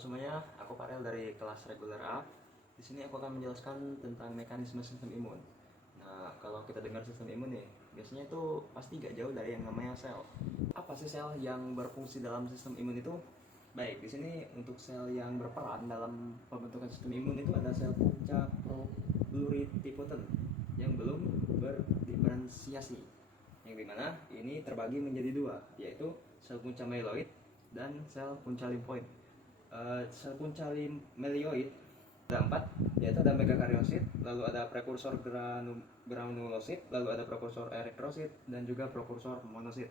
semuanya, aku Farel dari kelas reguler A. Di sini aku akan menjelaskan tentang mekanisme sistem imun. Nah, kalau kita dengar sistem imun nih, biasanya itu pasti gak jauh dari yang namanya sel. Apa sih sel yang berfungsi dalam sistem imun itu? Baik, di sini untuk sel yang berperan dalam pembentukan sistem imun itu ada sel punca pluripotent yang belum berdiferensiasi. Yang dimana ini terbagi menjadi dua, yaitu sel punca myeloid dan sel punca limfoid. Sel punca melioid ada empat, yaitu ada megakaryosit, lalu ada prekursor granulosit, lalu ada prekursor eritrosit, dan juga prekursor monosit.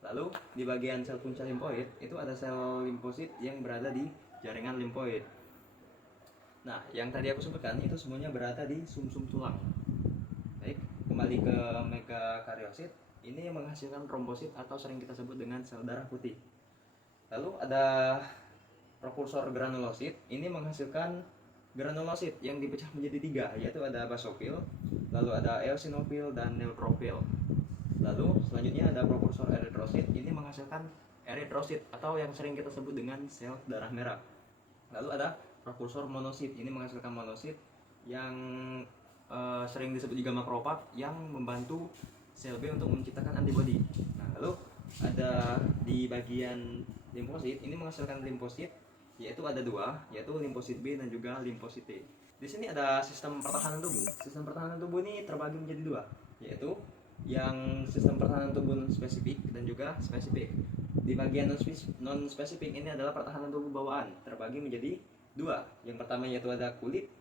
Lalu di bagian sel punca limfoid itu ada sel limfosit yang berada di jaringan limfoid. Nah, yang tadi aku sebutkan itu semuanya berada di sumsum tulang. Baik, kembali ke megakaryosit, ini menghasilkan trombosit atau sering kita sebut dengan sel darah putih. Lalu ada prekursor granulosit, ini menghasilkan granulosit yang dipecah menjadi tiga, yaitu ada basofil, lalu ada eosinofil dan neutrofil. Lalu selanjutnya ada prekursor eritrosit, ini menghasilkan eritrosit atau yang sering kita sebut dengan sel darah merah. Lalu ada prekursor monosit, ini menghasilkan monosit yang sering disebut juga makrofag yang membantu sel B untuk menciptakan antibodi. Nah, lalu ada di bagian limfosit, ini menghasilkan limfosit, yaitu ada dua, yaitu limfosit B dan juga limfosit T. Di sini ada sistem pertahanan tubuh. Sistem pertahanan tubuh ini terbagi menjadi dua, yaitu yang sistem pertahanan tubuh spesifik dan juga spesifik. Di bagian non spesifik ini adalah pertahanan tubuh bawaan, terbagi menjadi dua. Yang pertama yaitu ada kulit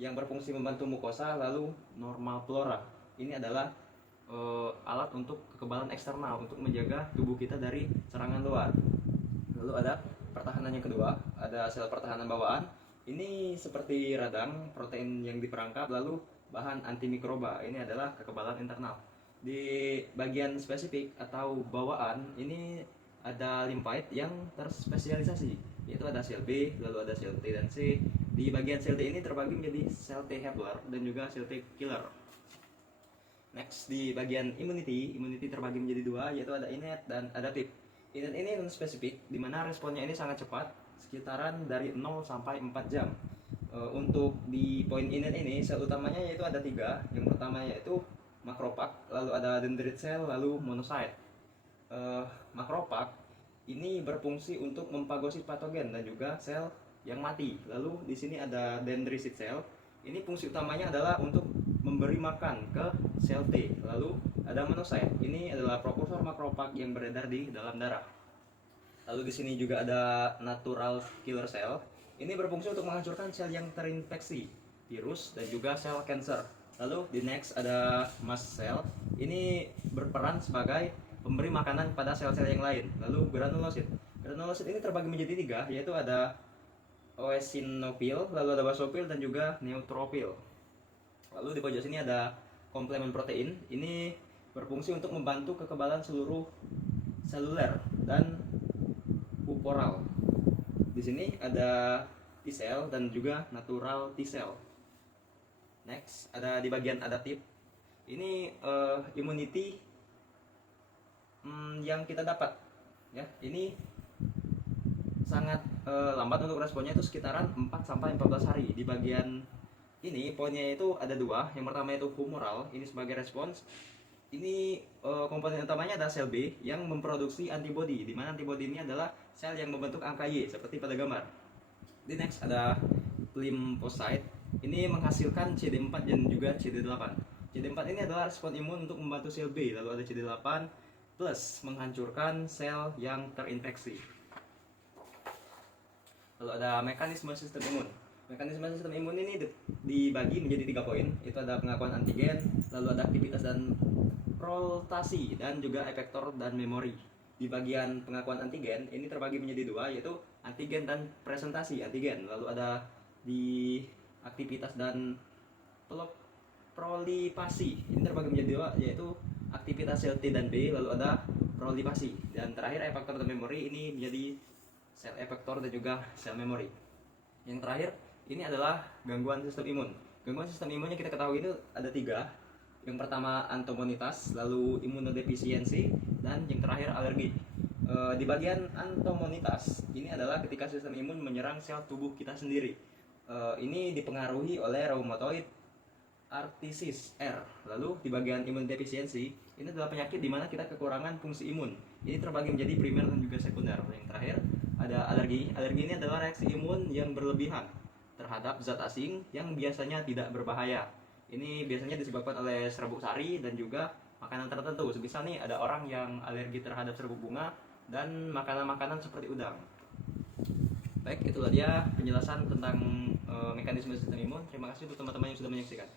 yang berfungsi membantu mukosa, lalu normal flora. Ini adalah alat untuk kekebalan eksternal untuk menjaga tubuh kita dari serangan luar. Lalu ada pertahanan yang kedua, ada sel pertahanan bawaan. Ini seperti radang, protein yang diperangkap, lalu bahan antimikroba. Ini adalah kekebalan internal. Di bagian spesifik atau bawaan, ini ada limfoid yang terspesialisasi, yaitu ada sel B, lalu ada sel T dan C. Di bagian sel T ini terbagi menjadi sel T helper dan juga sel T killer. Next, di bagian immunity terbagi menjadi dua, yaitu ada innate dan adaptif. Innate ini non spesifik, di mana responnya ini sangat cepat, sekitaran dari 0 sampai 4 jam. Untuk di poin innate ini, sel utamanya yaitu ada tiga. Yang pertama yaitu makrofag, lalu ada dendrit cell, lalu monocyte. Makrofag ini berfungsi untuk memfagosit patogen dan juga sel yang mati. Lalu di sini ada dendritic cell. Ini fungsi utamanya adalah untuk memberi makan ke sel T. Lalu ada monocyte. Ini adalah prekursor makrofag yang beredar di dalam darah. Lalu di sini juga ada natural killer cell. Ini berfungsi untuk menghancurkan sel yang terinfeksi virus dan juga sel cancer. Lalu di next ada mast cell. Ini berperan sebagai pemberi makanan pada sel-sel yang lain. Lalu granulosit. Granulosit ini terbagi menjadi tiga, yaitu ada eosinofil, lalu ada basofil dan juga neutrofil. Lalu di pojok sini ada komplemen protein. Ini berfungsi untuk membantu kekebalan seluruh seluler dan puporal. Di sini ada T-cell dan juga natural T-cell. Next, ada di bagian adaptif. Ini immunity yang kita dapat, ya. Ini sangat lambat untuk responnya, itu sekitaran 4 sampai 14 hari. Di bagian ini poinnya itu ada dua. Yang pertama itu humoral, ini sebagai respons. Ini komponen utamanya ada sel B yang memproduksi antibodi, di mana antibodi ini adalah sel yang membentuk angka Y seperti pada gambar. Di next ada lymphocyte. Ini menghasilkan CD4 dan juga CD8. CD4 ini adalah respon imun untuk membantu sel B, lalu ada CD8 plus menghancurkan sel yang terinfeksi. Lalu ada mekanisme sistem imun. Mekanisme sistem imun ini dibagi menjadi 3 poin. Itu ada pengakuan antigen, lalu ada aktivitas dan protasi, dan juga efektor dan memori. Di bagian pengakuan antigen ini terbagi menjadi dua, yaitu antigen dan presentasi antigen. Lalu ada di aktivitas dan prolipasi. Ini terbagi menjadi dua, yaitu aktivitas sel T dan B, lalu ada prolipasi. Dan terakhir efektor dan memori, ini menjadi sel efektor dan juga sel memori. Yang terakhir ini adalah gangguan sistem imun. Gangguan sistem imunnya kita ketahui itu ada tiga. Yang pertama antagonitas, lalu imunodefisiensi, dan yang terakhir alergi. Di bagian antomonitas, ini adalah ketika sistem imun menyerang sel tubuh kita sendiri. Ini dipengaruhi oleh rheumatoid arthritis R. Lalu di bagian imun defisiensi, ini adalah penyakit di mana kita kekurangan fungsi imun. Ini terbagi menjadi primer dan juga sekunder. Yang terakhir ada alergi. Alergi ini adalah reaksi imun yang berlebihan terhadap zat asing yang biasanya tidak berbahaya. Ini biasanya disebabkan oleh serbuk sari dan juga makanan tertentu. Semisal nih ada orang yang alergi terhadap serbuk bunga dan makanan-makanan seperti udang. Baik, itulah dia penjelasan tentang mekanisme sistem imun. Terima kasih untuk teman-teman yang sudah menyaksikan.